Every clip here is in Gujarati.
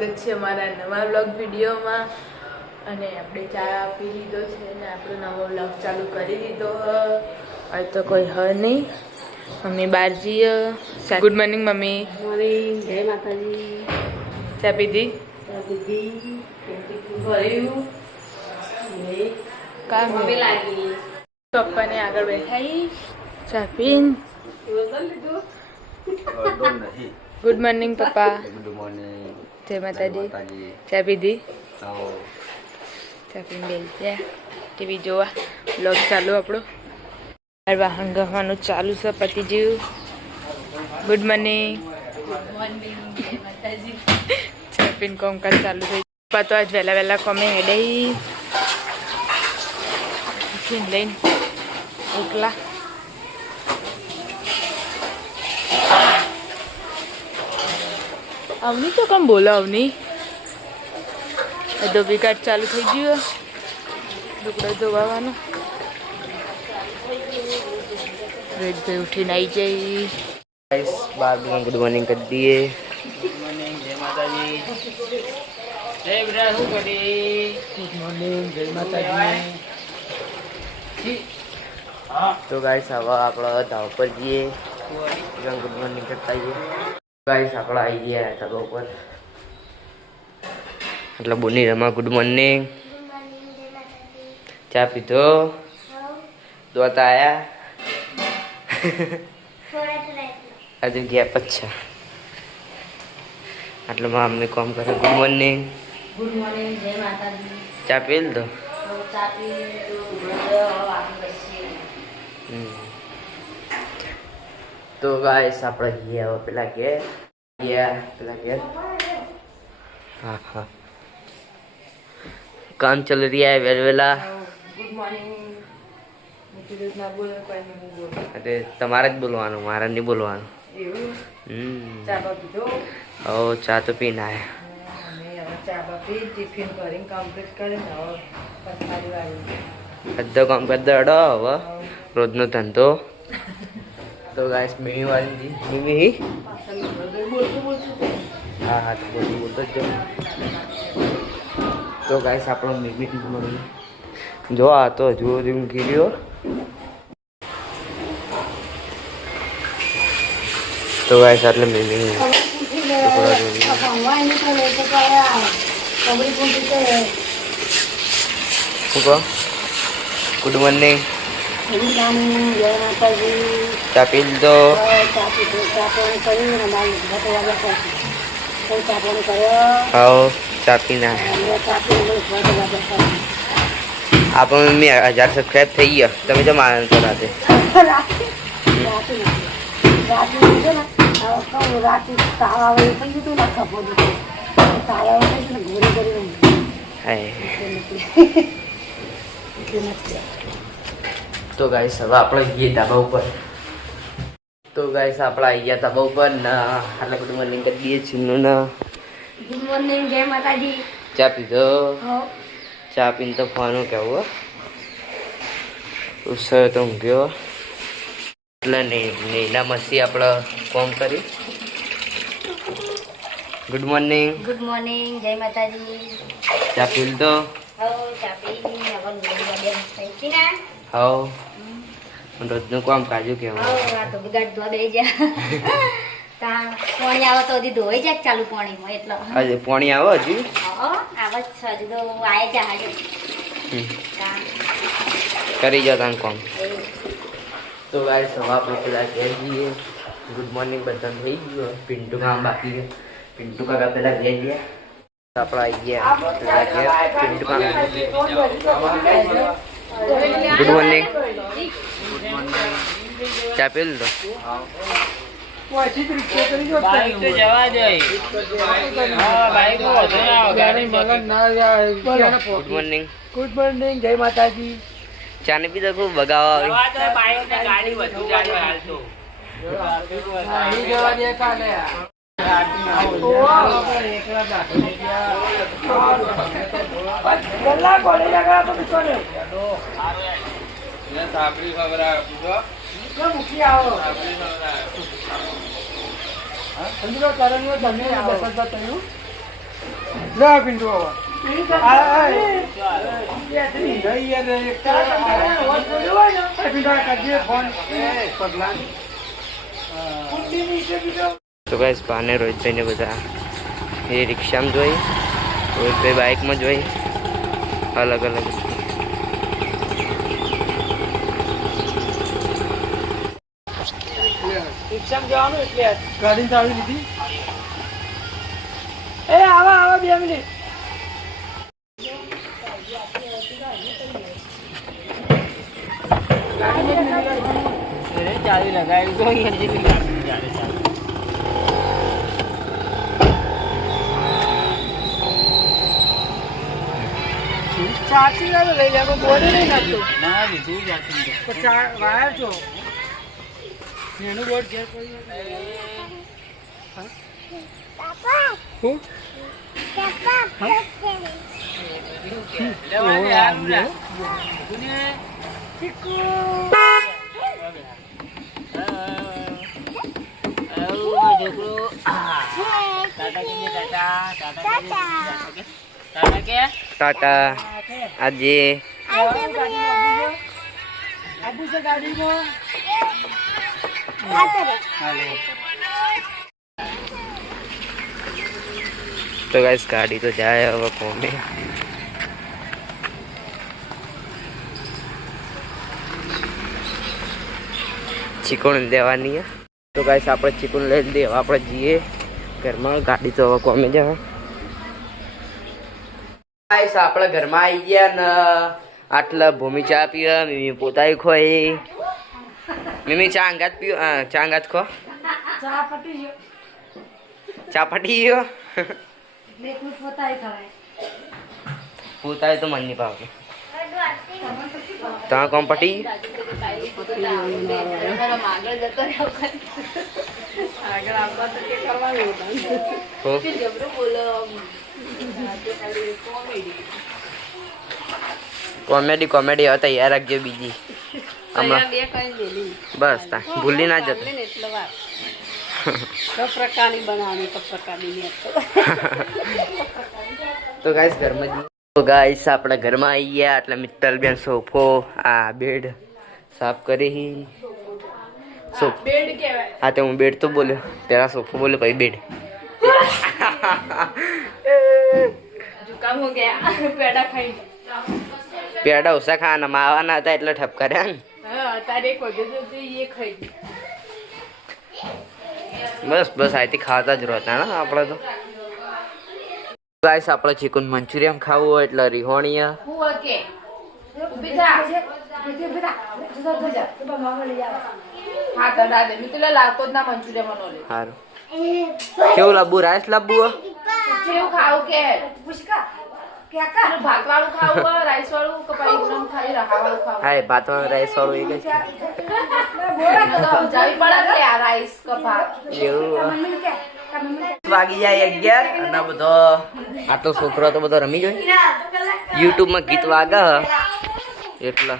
સ્વાગત છે અમારા નવા વ્લોગ વિડીયોમાં। અને આપણે ચા પી લીધો છે અને આપણો નવો વ્લોગ ચાલુ કરી દીધો। હવે તો કોઈ હ નહીં, મમ્મી બહાર જઈએ। Good morning mummy. મોર્નિંગ, જય માતાજી। ચા પીધી? ચા પીધી, ભર્યું કામ મમ્મી લાગી પપ્પાને આગળ બેઠા ચા પીન। ગુડ મોર્નિંગ પપ્પા। ગુડ મોર્નિંગ, જય માતાજી। ચા પીધી? આવો ચા પીને બેસી ટીવી જોવા। વ્લોગ ચાલુ આપણો। વાહન ગવાનું ચાલુ છે પતિ જીવ। Good morning. ચા પીને કોમકાજ ચાલુ થઈ। પપ્પા તો આજ વહેલા વહેલા કોમે હેડે લઈને એકલા। અવની તો કેમ બોલો? અવની ધોબી કાર્ડ ચાલુ થઈ ગયું, લુગડા ધોવાનું। રેડભાઈ ઉઠીને આવી જઈ। गाइस, बार बार गुड मॉर्निंग कर दिए। गुड मॉर्निंग, जय माताजी। जय बेटा શું કરી? ગુડ મોર્નિંગ, જય માતાજી। તો ગાઈસ હવે આપણે ધાવ પર જઈએ, ગુડ મોર્નિંગ કરતા જઈએ। ગાઈસ આપણે આવી ગયા ધાબા ઉપર, એટલે બોની રમા ગુડ મોર્નિંગ। ચા પીધો? દોત આયા? આજે ગયા પચ્છા એટલે અમને કોમ કરે। Good morning. ગુડ મોર્નિંગ, જય માતાજી। ચા પી લીધો? ચા પી તો ગાઈસ આપણે ગયા પેલા ઘેર हाँ हाँ काम चल रही है वेर वेला। Good morning. ના બોલે કોઈ નહીં બોલે। अरे તમારે જ બોલવાનું, મારે નહીં બોલવાનું। એવું હમ ચા બા પીધો? ઓ ચા તો પીને આયા। અમે હવે ચા બા પી ટિફિન કરીને કમ્પ્લીટ કરીને હવે પથારી વાળી। અડધો કામ કરી દો અડો હવે રોજનો ધંધો। તો ગાઈસ મીમી વાળી દી મીમી હા હા તો બોલતો જ જાઉં। તો ગાઈસ આપણો મીમી મમ્મી જો આ તો હજુ ઊંઘી રહ્યો। તો ગાઈસ એટલે મીમી શું કહો? ગુડ મોર્નિંગ, જય માતાજી। ચા પી લીધો? ચા પીધું, ચા પાણી કર્યું, અમારે ચા પાણી કર્યો। આવો ચા પીને આયા। ચા પીને આપણો મમ્મી 1000 સબસ્ક્રાઈબ થઈ ગયા। તમે જો માનંદ કરો રાતે રાતે તાવ આવે એ પણ કીધું ના ખબર તાવ આવે ને ઘોડી કરી તો ગાઈસ હવે આપણે ગઈએ ધાબા ઉપર। તો ગાઈસ આપણે આવી ગયા ધાબા ઉપર ના એટલે બધું મોર્નિંગ કરી દઈએ છીએ ના। ગુડ મોર્નિંગ, જય માતાજી। ચા પીધો? ચા પીને તો ફોનું કેવું ઉત્સવ તો ઊંઘ્યો એટલે નીના મસી આપણે કોમ કરી। Good morning. ગુડ મોર્નિંગ, જય માતાજી। ચા પી લીધો? ચા પી હવે હાવ રોજનું કામ કાજુ કેવું તો બગાડ ધોવા દઈ જા પાણી આવે તો હજી ધોઈ જાય ચાલુ પાણીમાં એટલે આજે પાણી આવે હજુ? આવે જ છે હજુ તો આવે જા કરી જાઓ તમે કામ। તો ગાઈસ હવે આપણે પેલા ઘેર જઈએ। ગુડ મોર્નિંગ બધા થઈ ગયું, પિન્ટુ કામ બાકી છે। પિન્ટુ કાકા પેલા ઘેર ગયા, આપણે આવી ગયા પેલા ઘેર। પિન્ટુ કાકા ગુડ મોર્નિંગ, ચા પી લીધો? ગુડ મોર્નિંગ, ગુડ મોર્નિંગ, જય માતાજી। ચા ને પીધો? ખૂબ બગાવા તો ગાઈસ પાને રોહિતભાઈને બધા એ રિક્ષામાં જોઈ, રોહિતભાઈ બાઇકમાં જોઈ, અલગ અલગ. રિક્ષામાં જવાનું એટલે ગાડી ચાવી લીધી. એ આવા 2 મિનિટ. ચાવી લગાવી તો અહીંયા જેટલી ગાડી ચાલે ચાચી ના લઈ જાવ, બોલે નહીં નાખતો. ના લીધું ચાચી વાયર છો એનું બોર્ડ ઘેર પડી. હું ટાટા આજે આબુ છે ગાડીમાં. તો ગાઈસ ગાડી તો જાય હવે કોમે. ચીકણ લેવાની. તો ગાઈસ આપણે ચીકણ લઈ દેવા આપણે જઈએ ઘરમાં. ગાડી તો હવે કોમે જાય. ગાઈસ આપણે ઘરમાં આવી ગયા ને આટલા ભૂમિ ચા પીવા, મીમી પોતાએ ખોઈ. મીમી ચા અંગાત પીવો, ચા અંગાત ખો. ચા પટી ગયો. પોતાએ તો મન નહીં ભાવે. ત્યાં કોમ પટી કોમેડી કોમેડી હવે તૈયાર રાખજો બીજી હમણાં. બસ તા ભૂલી ના જતો. પ્રકારની બનાવવાની તો પ્રકારની. તો ગાઈસ ઘરમાં જઈએ. તો ગાઈસ આપણે ઘરમાં આવી ગયા એટલે મિત્તલબેન સોફો આ બેડ સાફ કરી. બેડ કહેવાય. હા તો હું બેડ તો બોલ્યો, પેલા સોફો બોલ્યો પછી બેડ. જુકામ હો ગયા પેડા ખાઈ. પેડા ઓછા ખાવાના, માવાના હતા એટલે ઠપકાર્યા ને. હા તારે એક વખત એ ખાઈ. બસ બસ આથી ખાતા જ રહેતા ને આપણે તો. ગાઈસ આપણે ચિકન મંચુરિયન ખાવું હોય એટલે રીહોણીયા. હું ઓકે ઊભી થા. હા તો દાદા મેં પેલા લાવકો જ ના મંચુરિયન બનાવલે. સારું કેવું લાવવું? રાઈસ લાવવું? કેવું ખાવું કે ભાત વાળું ખાવું રાઈસ વાળું કે પછી એકદમ ખાલી રખા વાળું ખાવું? હા ભાત રાઈસ વાળું એક જ છે. સમજાવી પડે કે આ રાઈસ કે ભાત. એવું વાગી જાય 11 અને બધો આટલો છોકરો તો બધો રમી જાય. યુટ્યુબમાં ગીત વાગે એટલે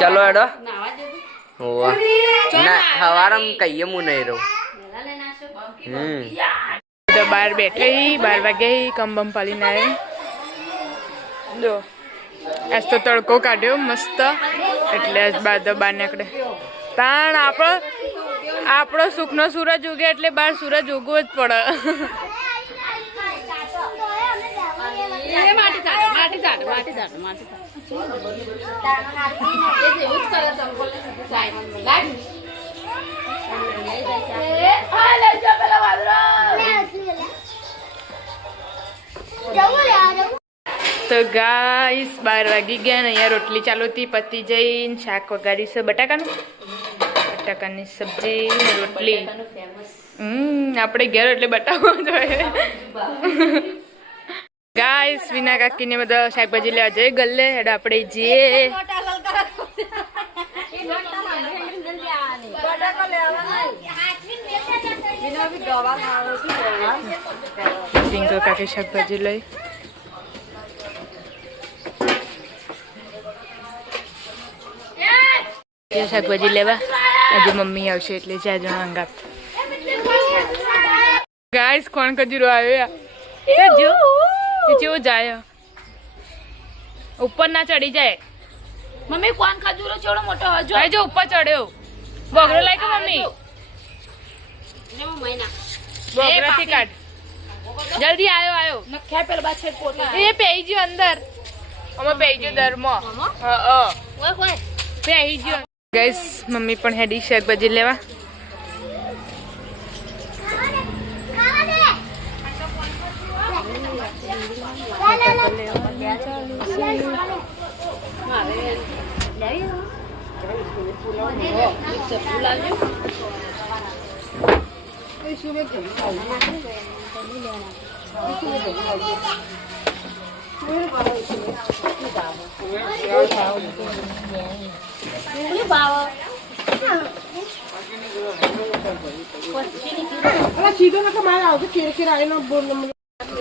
ચલો એડો. ના હવારમ કહીએ હું નહીં રહું. તો બહાર બેઠે 12 વાગે કંબમ પાલીને આવે. જો આજ તો તડકો કાઢ્યો મસ્ત એટલે આજ બાદ બહાર નીકળે. તાણ આપણો સુખનો સૂરજ ઉગે એટલે બહાર સૂરજ ઉગવો જ પડે. તો ગાઈસ 12 વાગી ગયા ને અહીંયા રોટલી ચાલુ હતી, પતી જઈને શાક વઘારી છે બટાકાની સબ્જી ને રોટલી. આપણે ઘેર એટલે બટાકો જોઈએ. ગાઈસ વિના કાકીને બધા શાકભાજી લેવા જઈએ ગલ્લે. એટલે આપણે જઈએ. રિંકલ કાકી શાકભાજી લઈ. શાકભાજી લેવા આજે મમ્મી આવશે એટલે 4 જણા અંગાત. ગાઈસ કોણ ખજૂરો આવ્યો જો એ કેવો જાય ઉપર ના ચડી જાય. મમ્મી કોણ ખજૂરો છોડો મોટો હજો ભાઈ જો ઉપર ચડ્યો બગડો લાગ્યો મમ્મી બગડાથી કાઢ જલ્દી આવ્યો નખ્યા પેલ બા છે પોટલા એ પેઈ ગયો અંદર અમે પેઈ ગયો દરમાં ઓય પેઈ ગયો. ગાઈસ મમ્મી પણ હેડી શાકભાજી લેવા.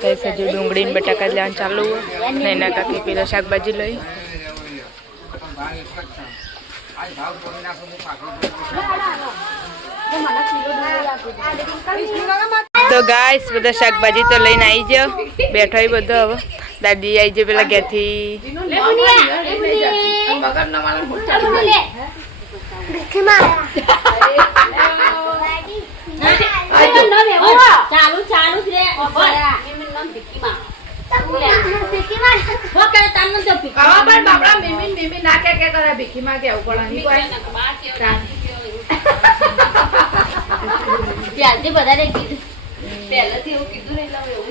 કઈ હજુ ડુંગળી બટાકા લેવાનું ચાલુ ને એના કાકી પેલા શાકભાજી લઈ. તો ગાઈસ બધા શાકભાજી તો લઈને આવી જાવ બેઠો એ બધો. હવે દાદી આવી જાય પેલા ઘેરથી. ચાલુ ચાલુ રે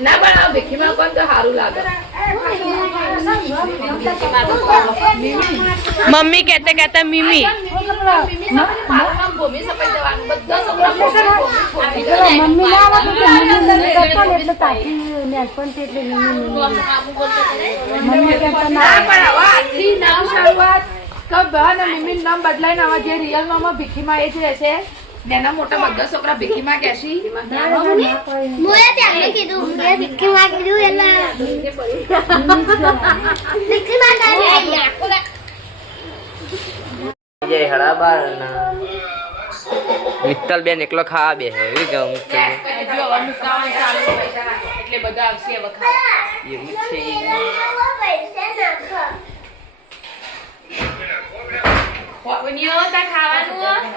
ના બનાવ ભીખીમાં કોણ તો સારું લાગે. મમ્મી કહેતા મીમી ભૂમિ સપાઈ દેવાનું બધા છોકરા નામ બદલાય ને જે રિયલ નામ ભીખીમાં એ જ રહેશે. નાના મોટા બધા છોકરા ભીખીમાં કહેશી. મિત્તલ બેન એકલો ખાવા બે એવી ગમ એટલે બધા આવશે હવે ખાવા. એવું છે. ખાવાનું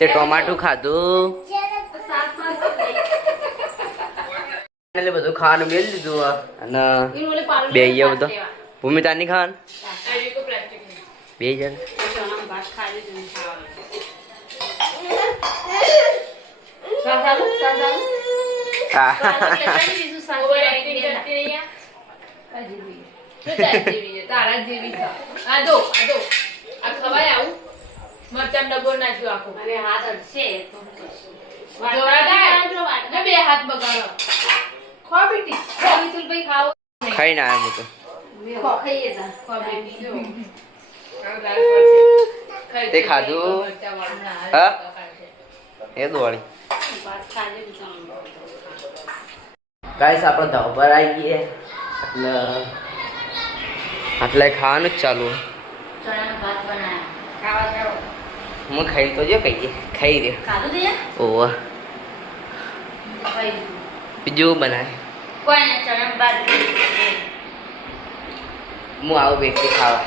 તે ટોમાટું ખાધું એટલે બધું ખાવાનું મેળ દીધું અને બે બધો ભૂમિતાની ખાવાનું 2 જણ તારા જેવી આ દો આ ખવાય આવું મરચાં ડબ્બો નાખ્યો આખો અને હાથ અડશે ને 2 હાથ બગાડો. ખા બેટી વિપુલભાઈ ખાઓ ખાઈને આવ્યા હું તો ખાઈએ તા ખા બેટી જો તે ખાધું હા એ દોડી ગાઈસ આપણે ધાબા પર આવી ગઈએ એટલે ખાવાનું જ ચાલુ. ભાત બનાયા હું ખાઈ તો જો કહીએ ખાઈ રહ્યો. ખાધું તે ઓવા બીજું બનાવે કોઈ ને ચણા ભાત હું આવું બેસી ખાવા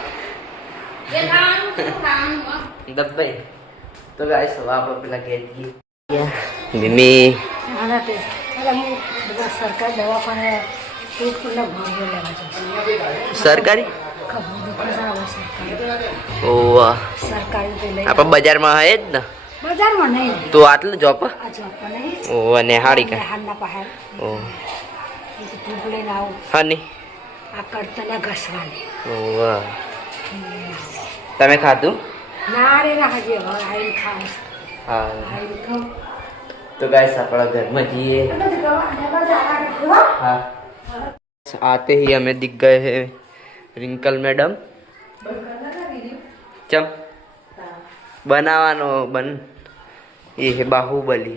એ ખાવાનું દબાઈ તો ગાઈસ હવે આપણે પેલા ઘેર ગઈએ. મમ્મી સરકાર દવાખાને સરકારી ઓવા આપણે બજારમાં હે જ ને બજારમાં નહીં તો આટલું જોપ ઓવા ને હાડી કા હાલના પહાડ ઓ ધૂપ લઈને આવું હા ની આ કરતને ઘસવાની ઓવા તમે ખાધું ના રે ના હજી હવે આવીને ખાવું હા આવીને ખાઉં તો ગાઈસ આપણા ઘરમાં જઈએ. हाँ आते ही हमें दिख गए हैं रिंकल मैडम. चम बनावानो बन ये है बाहुबली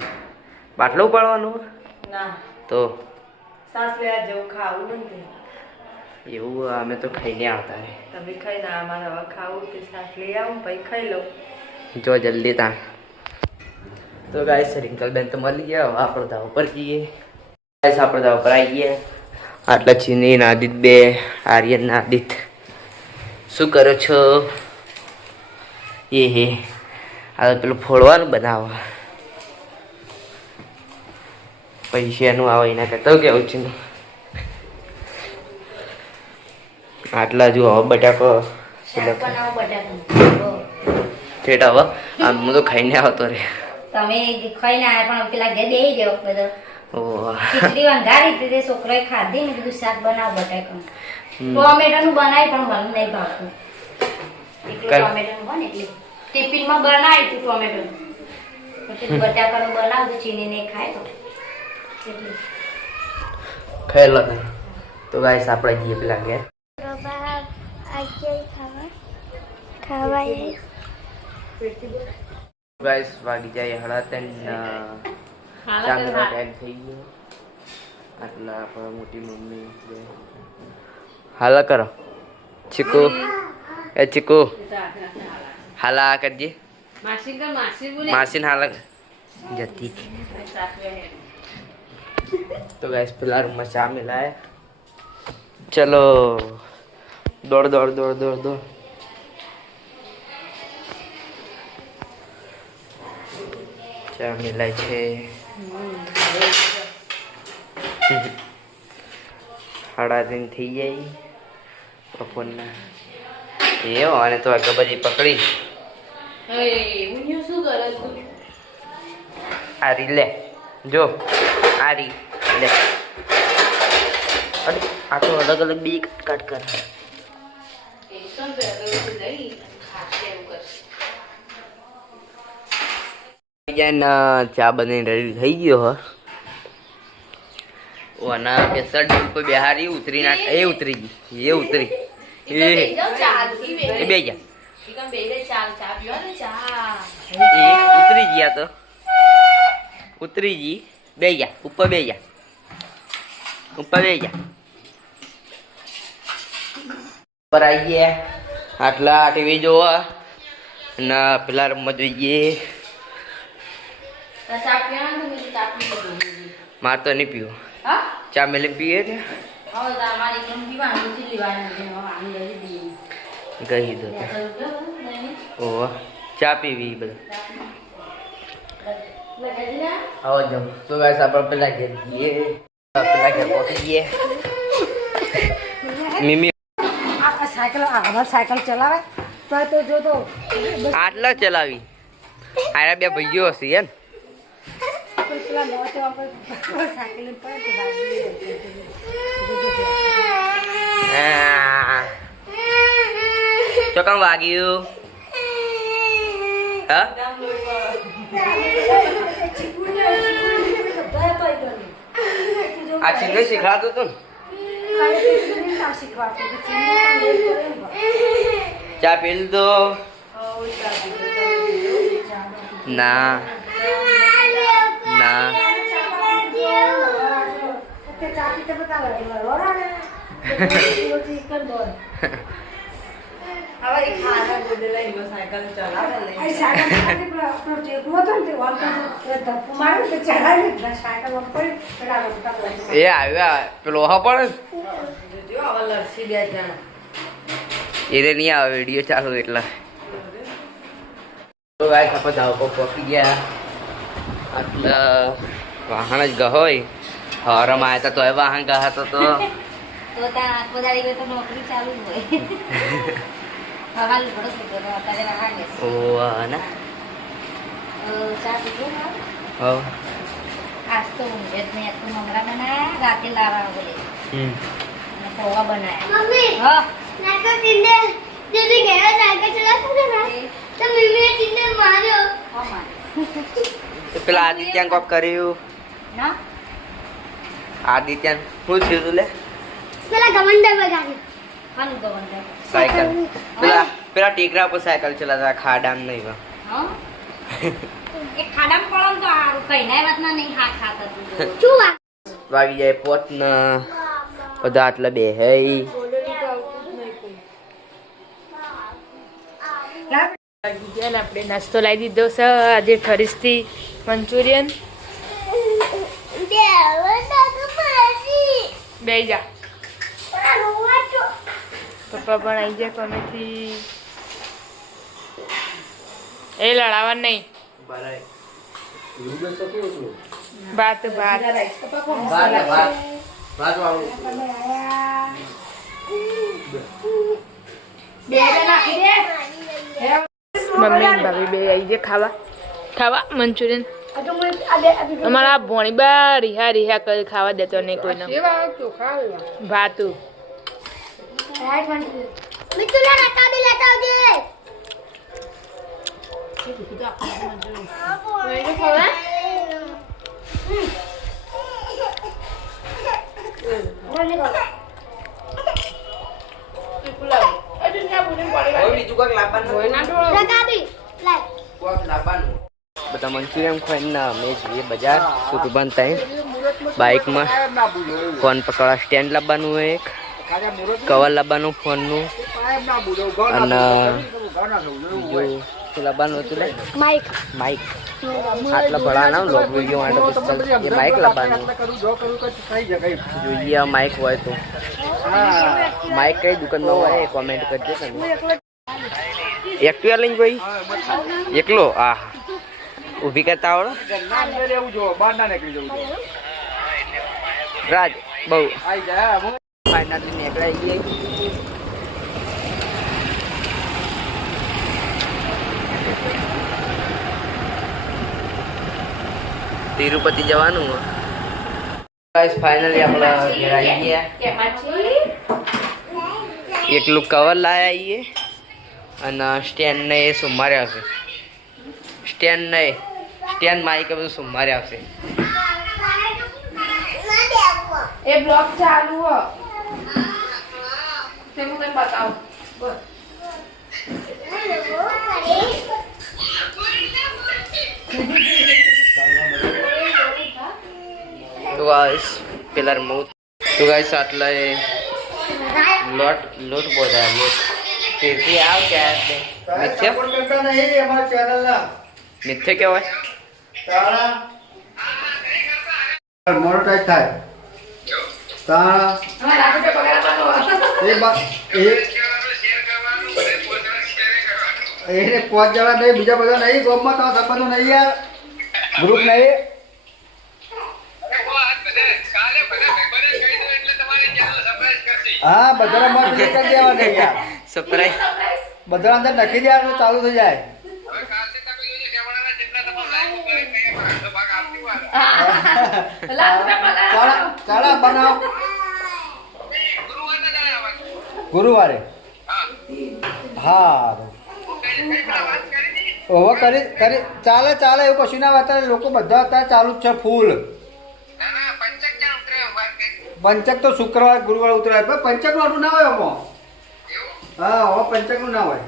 बाटलो पड़वानो ના तो સાસ લેવા જવું ખાવું નથી એવું અમે તો ખાઈને આવતા રહે. તમે ખાઈ ના અમારે હવે ખાવું તે સાસ લઈ આવું પછી ખાઈ લઉં જો જલ્દી તા તો ગાઈસ રિંકલબેન તો મળી ગયા. હવે આપણે ધાવ પર જઈએ. ગાઈસ આપણે ધાવ પર આવી ગયા. આટલા ચીની નાદિત બે આર્યન નાદિત શું કરો છો? એ હે આ પેલું ફોડવાનું બનાવવા પૈસાનું આવે એના કરતા કેવું છે. આટલા જો હવે બટાકો બનાવો બટાકું ઠેઠ હવે આમ હું તો ખાઈને આવતો રે. તમે ખાઈને આવ્યા પણ પેલા ઘરે બેસી જાઓ બધો ઓહ ખીચડી વંગારી હતી તે છોકરાએ ખાધી ને કીધું શાક બનાવ બટાકાનું ટોમેટાનું બનાવી પણ મને નહીં ભાવતું એટલું ટોમેટાનું બને એટલે ટિફિનમાં બનાવી તું ટોમેટાનું પછી બટાકાનું બનાવ તો ચીની નહીં ખાય તો એટલે ખાઈ લો તો ગાઈસ આપણે જઈએ પેલા ઘેર. ગાઈસ વાગી જાય 3:30 ચાંદનો ટાઈમ થઈ ગયો. આટલા આપણા મોટી મમ્મી હાલા કરો. ચીકુ એ ચીકુ હાલા કરજે. માસીને હાલા જતી. તો ગાઈસ પેલા રૂમમાં ચા મિલાય. ચલો દોડ દોડ દોડ દોડ દોડ. ચા મિલાય છે. સાડા થઈ જાય બપોરના. એ અને તો આગળ બધી પકડી આ રી લે જો આ રી લે. આ તો અલગ અલગ બી કટ કર. ચા બની રેડી થઈ ગયો હ. ઓના પેસર ઉપર બિહારી ઉતરી ના એ ઉતરી ગઈ. એ ઉતરી એ બે ગયા ઉતરી ગયા તો ઉતરી ગઈ. બે ગયા ઉપર બે ગયા ઉપર બે ગયા ઉપર આવી ગયા. આટલા ટીવી જોવા ના પેલા રમવા જોઈએ. માર તો નહીં પીવું. ચા મેલે પીએ છે કહી દો. ઓહ ચા પીવી બધા આવો જમ. તો ગાઈસ આપણે પેલા ઘેર જઈએ. પેલા ઘેર પહોંચી જઈએ. મિમી સાયકલ ચલાવે તો જો તો આટલા ચલાવી. આરા બે ભાઈઓ હશે એમ. ચોકમ વાગ્યું હા આ ચીને શીખવાતું હતું. ચા પી લીધો ના ના એ આવ્યા પેલો પડે એને નહીં આવે વિડીયો ચાલુ એટલા. તો ગાય ખપત ધાવ પહોંચી ગયા. આટલા વાહન જ ગહોય હરમ આવ્યા હતા તોય વાહન ગયા હતો તો આખો દાડી તો નોકરી ચાલુ જ હોય હવાલ ઘણો શીખવાનો અત્યારે વાહન ઓ ના ચા પીધો ને હો આજ તો ઊંઘે જ નહીં. આજ તો મમરા બનાયા રાતે લાવા બોલે અને પૌવા બનાયા. મમ્મી હા નાટક તિંદે જેથી ગયા સાયકલ ચલાવતો ને તો મમ્મીએ તિંદે માર્યો. હા મારે પેલા આદિત્યાન કોક કર્યું. ના આદિત્યાન શું થયું તું લે? પેલા ગમંડર બગાડી હાનું તો બંધ સાયકલ પેલા ટેકરા પર સાયકલ ચલાવતા ખાડામ નહીં વા. હા એ ખાડામાં પડો તો સારું કઈ ના વાત ના નહીં ખાતા તું શું વાત વાગી જાય પોત ના બધા આટલા બે હે વાગી ગયા ને આપણે નાસ્તો લાવી દીધો છે આજે ફરીથી મંચુરિયન બે જા પપ્પા પણ આવી જાય કોમેથી એ લડાવવા નહીં ભાત ભાત મમ્મી ને ભાભી બે આવી જાય ખાવા ખાવા મંચુરિયન અમારા ભોણી બા રિહા રિહા કરી ખાવા દેતો નહીં કોઈને ભાતું બધા મંચુરિયન ખાઈને અમે જઈએ બજાર સુખબંધ થાય બાઇકમાં ફોન પકડવા સ્ટેન્ડ લાવવાનું હોય એક કવર લાવવાનું ફોનનું અને બીજું શું લાવવાનું હતું ને માઇક આટલા ભણાના લોક વિડીયો માટે એ માઇક લાવવાનું જોઈએ માઇક હોય તો માઇક કઈ દુકાનમાં હોય કોમેન્ટ કરજો તમે એકલા લઈને કોઈ એકલો આ ઊભી કરતા આવડો રાજ બહુ ફાઇનલી નીકળાઈ ગઈ તિરુપતિ જવાનું ગાઈસ ફાઇનલી આપણે ઘરે આવી ગયા એકલું કવર લાયા આવીએ અને સ્ટેન્ડ ને એ સોમવારે આવશે સ્ટેન્ડ નહીં સ્ટેન્ડ માઇક બધું સોમવારે આવશે એ બ્લોગ ચાલુ હો તે મને બતાવ તો ગાઈસ પેલા મૂત તો ગાઈસ આટલા એ લોટ બોધા લોટ ફિરથી આવ ક્યાં મિથ્ય કહેવાય મોનોટાઈઝ થાય એને 5 જણા નહીં બીજા બધા નહીં ગોમમાં તો સંબંધો નહીં યાર ગ્રુપ નહીં હા બધા મત કરી દેવા નહીં યાર સરપ્રાઈઝ બધા અંદર નખી દેવાનું ચાલુ થઈ જાય ચાલા બનાવ ગુરુવારે હા ઓવર કરી ચાલે એવું કશું ના અત્યારે લોકો બધા અત્યારે ચાલુ જ છે ફૂલ પંચક તો શુક્રવાર ગુરુવાર ઉતરાય પણ પંચક નું ના હોય આમાં હા હવે પંચક નું ના હોય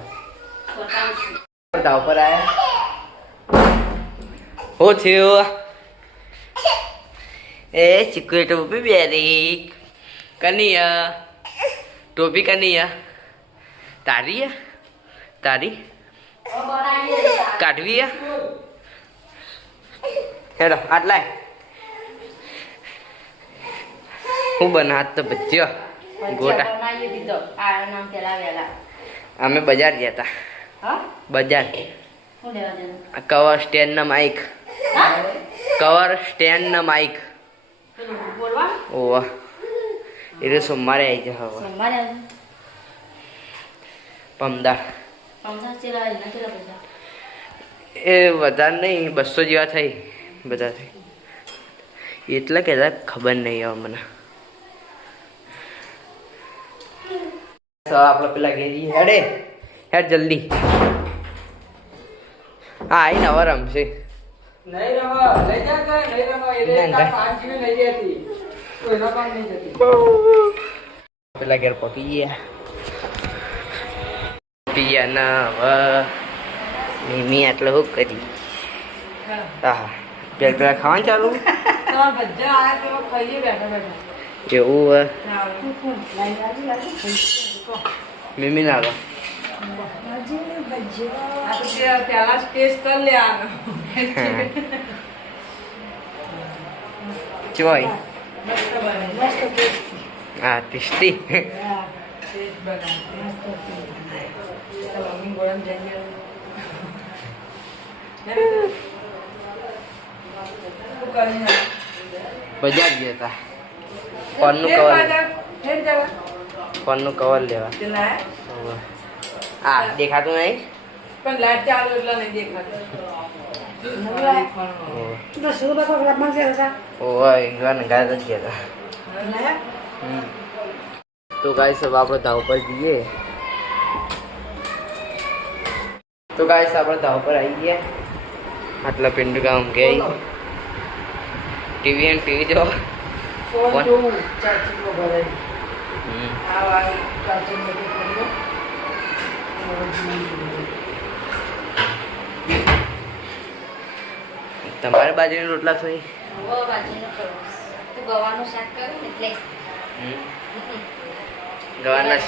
દાવ પર આયા હો થયો એ ચીકુ ટોપી બેરી કનિયા ટોપી કનિયા તારી તારી કાઢવી હેડો આટલા હું બનાત તો બચ્યો ગોટા અમે બજાર ગયા હતા બજાર કવર સ્ટેન્ડ ના માઇક કવર સ્ટેન્ડ ના માઇક ઓવા એ સોમવારે આવી જાય હવે પમદાર એ વધારે નહીં 200 જેવા થઈ બધા થઈ એટલે કહેતા ખબર નહીં હવે મને આપણે પેલા ઘેરી હેડે હેડ જલ્દી હા આવીને હવે રમશે પેલા ઘેર પકી ગયા ના હવે મીમી આટલે શું કરી હા પેલા ખાવાનું ચાલુ એવું મીમી ના આ તો પેલા ટેસ્ટ કરી લે આનો જોઈ મસ્ત બને મસ્ત ટેસ્ટી. હા ટેસ્ટી હા ટેસ્ટ બને મસ્ત ટેસ્ટી. ચાલો મમ્મી ગરમ જઈએ શું કરીને બજાર ગયા હતા ફોનનું કવર ફોનનું કવર લેવા હોવે. આ દેખાતું નહીં પણ લાઈટ ચાલુ એટલે નહીં દેખાતું હોવે. તો શું લોકો ક્લબમાં ગયા હતા? હોવે, ઈંગવાને ગાય જ ગયા હતા લાયા? તો ગાઈસ હવે આપણે ધાવ પર જઈએ તો ગાઈસ આપણે ધાવ પર આવી ગયા આટલા પિંડ ગામ કે ટીવી અને ટીવી જો ફોન જોઉં, ચાર્જિંગ વગર. આ વાળી ચાર્જિંગ વગર કર્યો. તમારે બાજરીના રોટલા થઈ હવે બાજરીનો ખરો. તું ગવાનું શાક કર્યું ને એટલે ગવારના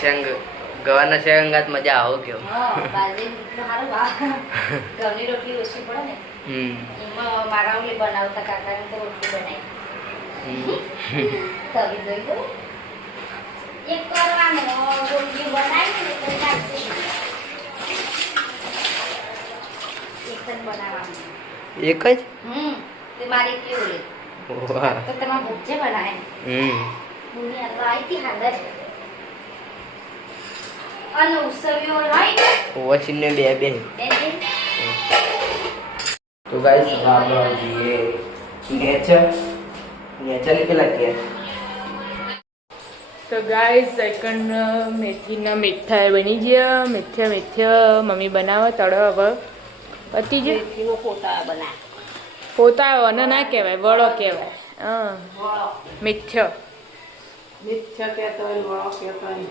શેંગ અંગાત મજા આવો કેવો હા બાજરી રોટલો સારું ઘઉંની રોટલી ઓછી પડે ને એમાં મારા ઓલી બનાવતા કાકાને તો રોટલી બનાવી તવી દઈ દો એક કરવાનો રોટલી બનાવી ને તો ચાલશે એક જ બનાવવાનું એક જ તે મારી એટલી ઓલી વાહ તો તમારે ભૂજે બનાવે દુનિયા તો આવી હતી હાલ જ અને ઉત્સવીઓ હોય વચીને બે બે તો ગાઈસ આપણે જઈએ નેચર કેટલા ગયા તો ગાઈસ સેકન્ડ મેથીના મીઠા બની ગયા મેથિયા મમ્મી બનાવે તળો હવે પતી જ મેથીનો ફોટા બનાવે પોતા અને ના કહેવાય વડો કહેવાય હા મીઠ્યો મિથ્યા કહેતો હોય, વળો કહેતો હોય.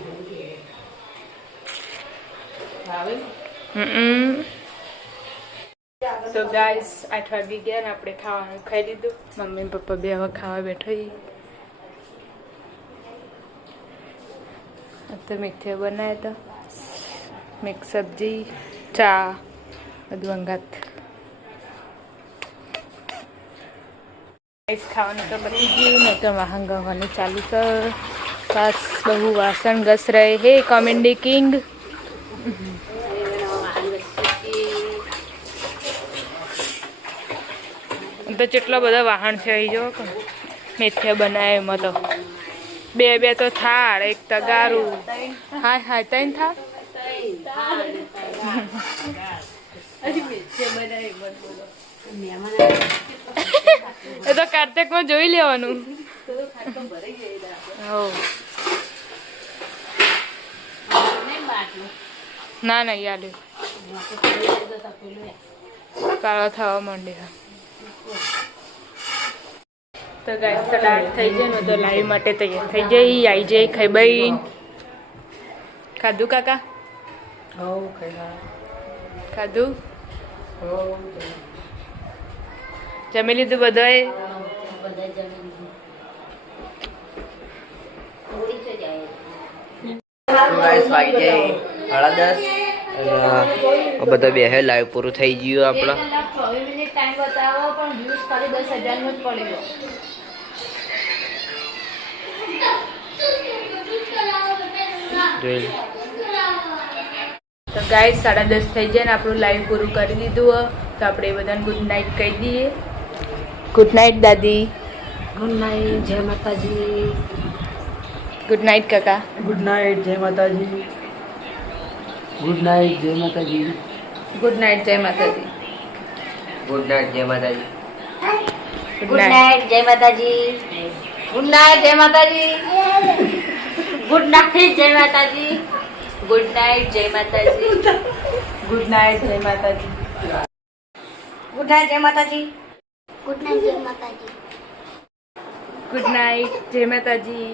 તો ગાઈસ 8 વાગી ગયા ને આપણે ખાવાનું ખાઈ લીધું મમ્મી ને પપ્પા બે હવે ખાવા બેઠા તો મીઠાઈ બનાવ્યા હતા મિક્સ સબ્જી ચા બધું અંગાત ખાવાનું તો બની ગયું ને તો વાહન ચાલુ છે સાસ બહુ વાસણ ઘસ રહે હે કોમેડી કિંગ તો કેટલા બધા વાહન છે અહીં જો મેથિયા બનાવે એમાં તો બે બે તો થાળ એક તગારું હા હા ત્રણ થાળ એ તો કાર્તિકમાં જોઈ લેવાનું ના ના યાદ કાળા થવા માંડે તો ગાય સ્ટાર્ટ થઈ જાય ને તો લાઈવ માટે તૈયાર થઈ જઈ આવી જાય ખાઈ બઈ ખાધું કાકા ખાધું જમી લીધું બધાએ ગાઈસ વાગી જાય 10:30 બધા બે લાઈવ પૂરું થઈ ગયું આપણે 24 મિનિટ ટાઈમ બતાવો પણ વ્યૂઝ ખાલી 10,000 નો જ પડ્યો જોઈ લો. તો ગાઈસ 10:30 થઈ જાય ને આપણું લાઈવ પૂરું કરી દીધું તો આપણે બધાને ગુડ નાઇટ કહી દઈએ ગુડ નાઇટ દાદી ગુડ નાઇટ, જય માતાજી. ગુડ નાઇટ કાકા ગુડ નાઇટ, જય માતાજી. ગુડ નાઇટ, જય માતાજી. ગુડ નાઇટ જય માતાજી ગુડ નાઇટ જય માતાજી ગુડ નાઇટ જય માતાજી ગુડ નાઇટ જય માતાજી ગુડ નાઇટ જય માતાજી ગુડ નાઇટ જય માતાજી ગુડ નાઇટ જય માતાજી ગુડ નાઇટ જય માતાજી ગુડ નાઇટ જય માતાજી. ગુડ નાઇટ જય માતાજી